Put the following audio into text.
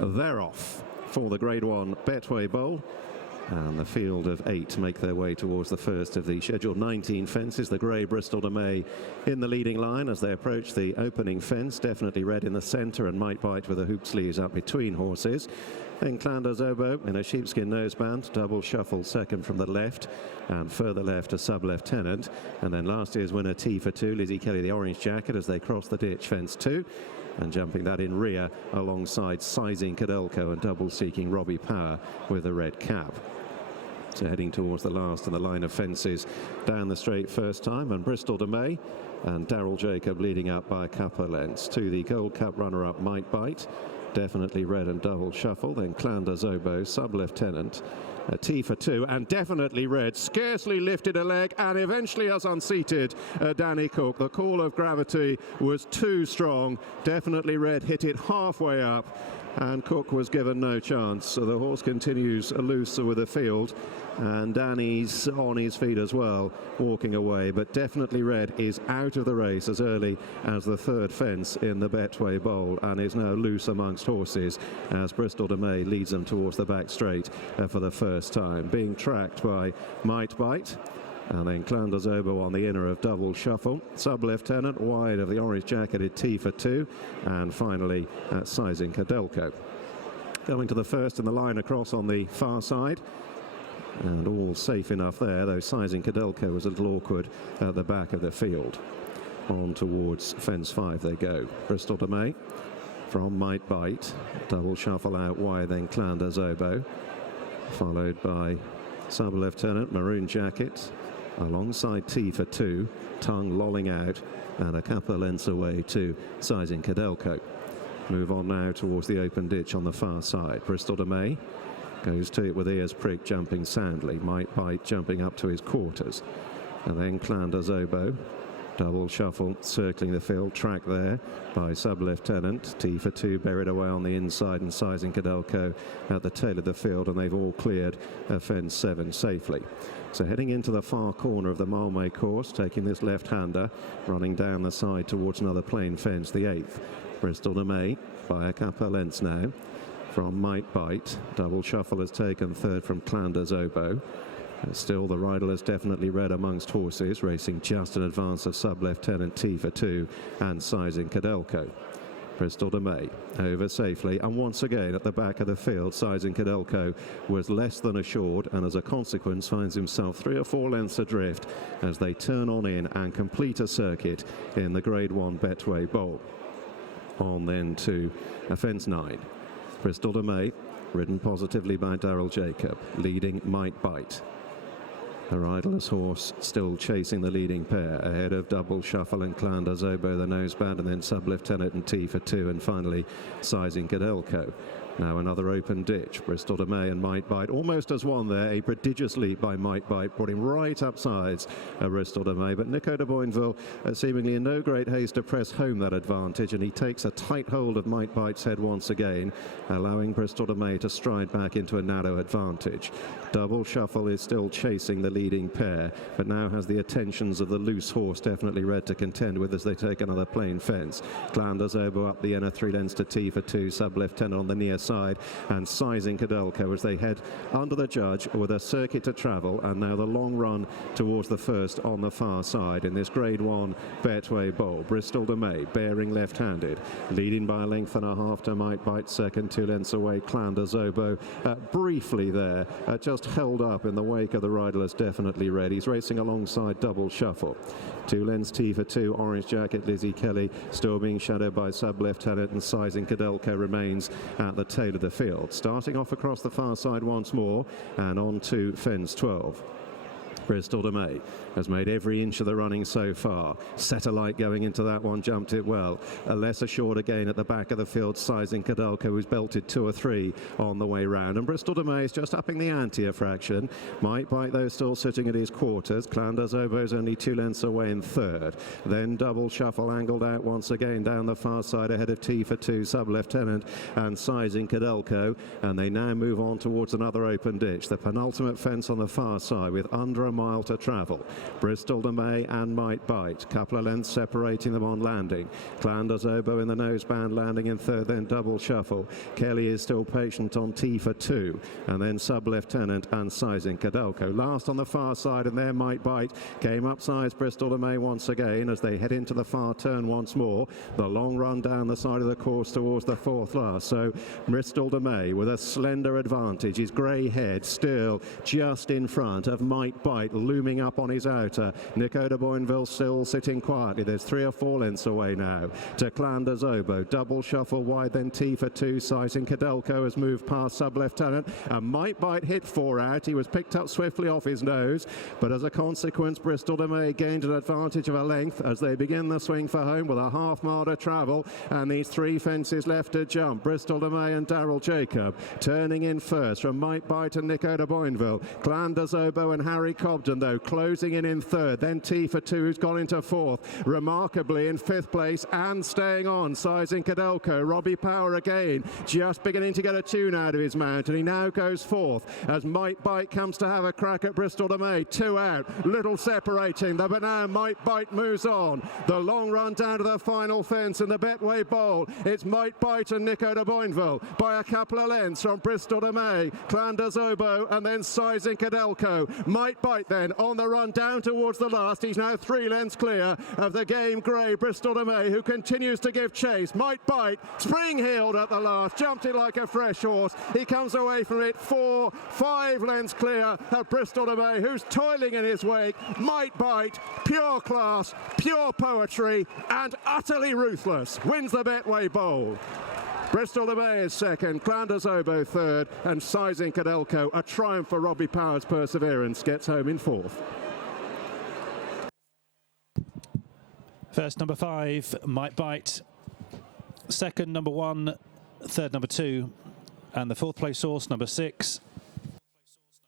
they're off for the Grade 1 Betway Bowl. And the field of 8 make their way towards the first of the scheduled 19 fences. The grey Bristol de May in the leading line as they approach the opening fence. Definitely red in the centre and Might Bite with the hoop sleeves up between horses. Then Clanders Oboe in a sheepskin noseband, double shuffle second from the left, and further left a sub-lieutenant. And then last year's winner T for 2, Lizzie Kelly, the orange jacket as they cross the ditch, fence 2. And jumping that in rear alongside Sizing Cadelco and double seeking Robbie Power with the red cap. So heading towards the last in the line of fences down the straight first time, and Bristol de May and Daryl Jacob leading up by a couple of lengths to the Gold Cup runner-up Might Bite, definitely red and double shuffle, then Clanders Oboe, sub-lieutenant, T for 2, and definitely red, scarcely lifted a leg and eventually has unseated Danny Cook. The call of gravity was too strong, definitely red hit it halfway up and Cook was given no chance. So the horse continues loose with the field and Danny's on his feet as well, walking away, but definitely red is out of the race as early as the third fence in the Betway Bowl and is now loose amongst horses as Bristol de May leads them towards the back straight for the first time, being tracked by Might Bite. And then Clanders Oboe on the inner of double shuffle. Sub-lieutenant wide of the orange jacketed T for 2. And finally Sizing Cadelco. Going to the first in the line across on the far side. And all safe enough there, though Sizing Cadelco was a little awkward at the back of the field. On towards fence 5 they go. Bristol de May from Might Bite. Double shuffle out wide, then Clanders Oboe. Followed by Sub-lieutenant, maroon jacket. Alongside T for 2, tongue lolling out, and a couple of lengths away to Sizing Cadelco. Move on now towards the open ditch on the far side. Bristol de May goes to it with ears pricked, jumping soundly. Might Bite jumping up to his quarters. And then Clanders Oboe, double shuffle, circling the field, track there by Sub-lieutenant. T for 2 buried away on the inside and Sizing Cadelco at the tail of the field, and they've all cleared fence 7 safely. So heading into the far corner of the Malmay course, taking this left-hander, running down the side towards another plain fence, the 8th. Bristol de May by a couple of lengths now from Might Bite. Double shuffle has taken third from Clanders Oboe. Still the riderless definitely red amongst horses, racing just in advance of Sub-lieutenant T for 2 and Sizing Cadelco. Bristol de May over safely, and once again at the back of the field Sizing Cadelco was less than assured, and as a consequence finds himself 3 or 4 lengths adrift as they turn on in and complete a circuit in the Grade 1 Betway Bowl. On then to fence 9. Bristol de May ridden positively by Daryl Jacob, leading Might Bite. The riderless horse still chasing the leading pair ahead of double shuffle and Clanders Oboe, the noseband, and then Sub-lieutenant and T for 2, and finally Sizing Cadelco. Now another open ditch. Bristol de May and Might Bite almost as one there. A prodigious leap by Might Bite brought him right up sides Bristol de May, but Nico de Boinville seemingly in no great haste to press home that advantage, and he takes a tight hold of Might Bite's head once again, allowing Bristol de May to stride back into a narrow advantage. Double shuffle is still chasing the leading pair, but now has the attentions of the loose horse definitely red to contend with as they take another plain fence. Clanders Oboe up the inner 3 lengths to T for 2, Sub-lieutenant on the near side, and Sizing Cadelco as they head under the judge with a circuit to travel, and now the long run towards the first on the far side in this Grade 1 Betway Bowl. Bristol de May bearing left-handed, leading by a length and a half to Might Bite second, 2 lengths away Clanders Oboe briefly there, just held up in the wake of the riderless definitely red. He's racing alongside double shuffle. 2 lengths T for 2, orange jacket Lizzie Kelly still being shadowed by Sub-lieutenant, and Sizing Cadelco remains at the tail of the field. Starting off across the far side once more and on to fence 12. Bristol de May has made every inch of the running so far. Set a light going into that one, jumped it well. A less assured again at the back of the field, Sizing Cadelco, who's belted 2 or 3 on the way round. And Bristol de May is just upping the ante a fraction. Might Bite, though, still sitting at his quarters. Clanders Oboe is only 2 lengths away in third. Then double shuffle angled out once again down the far side ahead of T for 2, Sub-lieutenant and Sizing Cadelco. And they now move on towards another open ditch. The penultimate fence on the far side with under a mile to travel. Bristol de May and Might Bite. Couple of lengths separating them on landing. Clanders Oboe in the noseband landing in third, then Double Shuffle. Kelly is still patient on T for 2, and then Sub-Lieutenant and Sizing Cadelco. Last on the far side, and there Might Bite came upsize Bristol de May once again as they head into the far turn once more. The long run down the side of the course towards the fourth last. So Bristol de May with a slender advantage. His grey head still just in front of Might Bite looming up on his outer. Nico de Boinville still sitting quietly. There's 3 or 4 lengths away now to Clanders Oboe. Double Shuffle wide, then T for 2. Sizing Cadelco has moved past Sub-Lieutenant, and Might Bite hit 4 out. He was picked up swiftly off his nose, but as a consequence Bristol de May gained an advantage of a length as they begin the swing for home with a half mile to travel, and these 3 fences left to jump. Bristol de May and Darryl Jacob turning in first from Might Bite and Nico de Boinville. Clanders Oboe and Harry Cobden though closing in third, then T for 2 who's gone into fourth. Remarkably in 5th place and staying on Sizing Cadelco. Robbie Power again just beginning to get a tune out of his mount, and he now goes 4th as Might Bite comes to have a crack at Bristol de May. 2 out, little separating them, but now Might Bite moves on. The long run down to the final fence in the Betway Bowl. It's Might Bite and Nico de Boinville by a couple of lengths from Bristol de May, Clanders Oboe and then Sizing Cadelco. Might Bite then on the run down towards the last. He's now 3 lengths clear of the game grey Bristol de May, who continues to give chase. Might Bite spring-heeled at the last, jumped in like a fresh horse. He comes away from it 4, 5 lengths clear of Bristol de May, who's toiling in his wake. Might Bite, pure class, pure poetry and utterly ruthless, wins the Betway Bowl. Bristol de May is second, Clanders Oboe third, and Sizing Cadelco, a triumph for Robbie Power's perseverance, gets home in 4th. First, number 5, Might Bite. Second, number 1. Third, number 2. And the 4th place horse, number 6,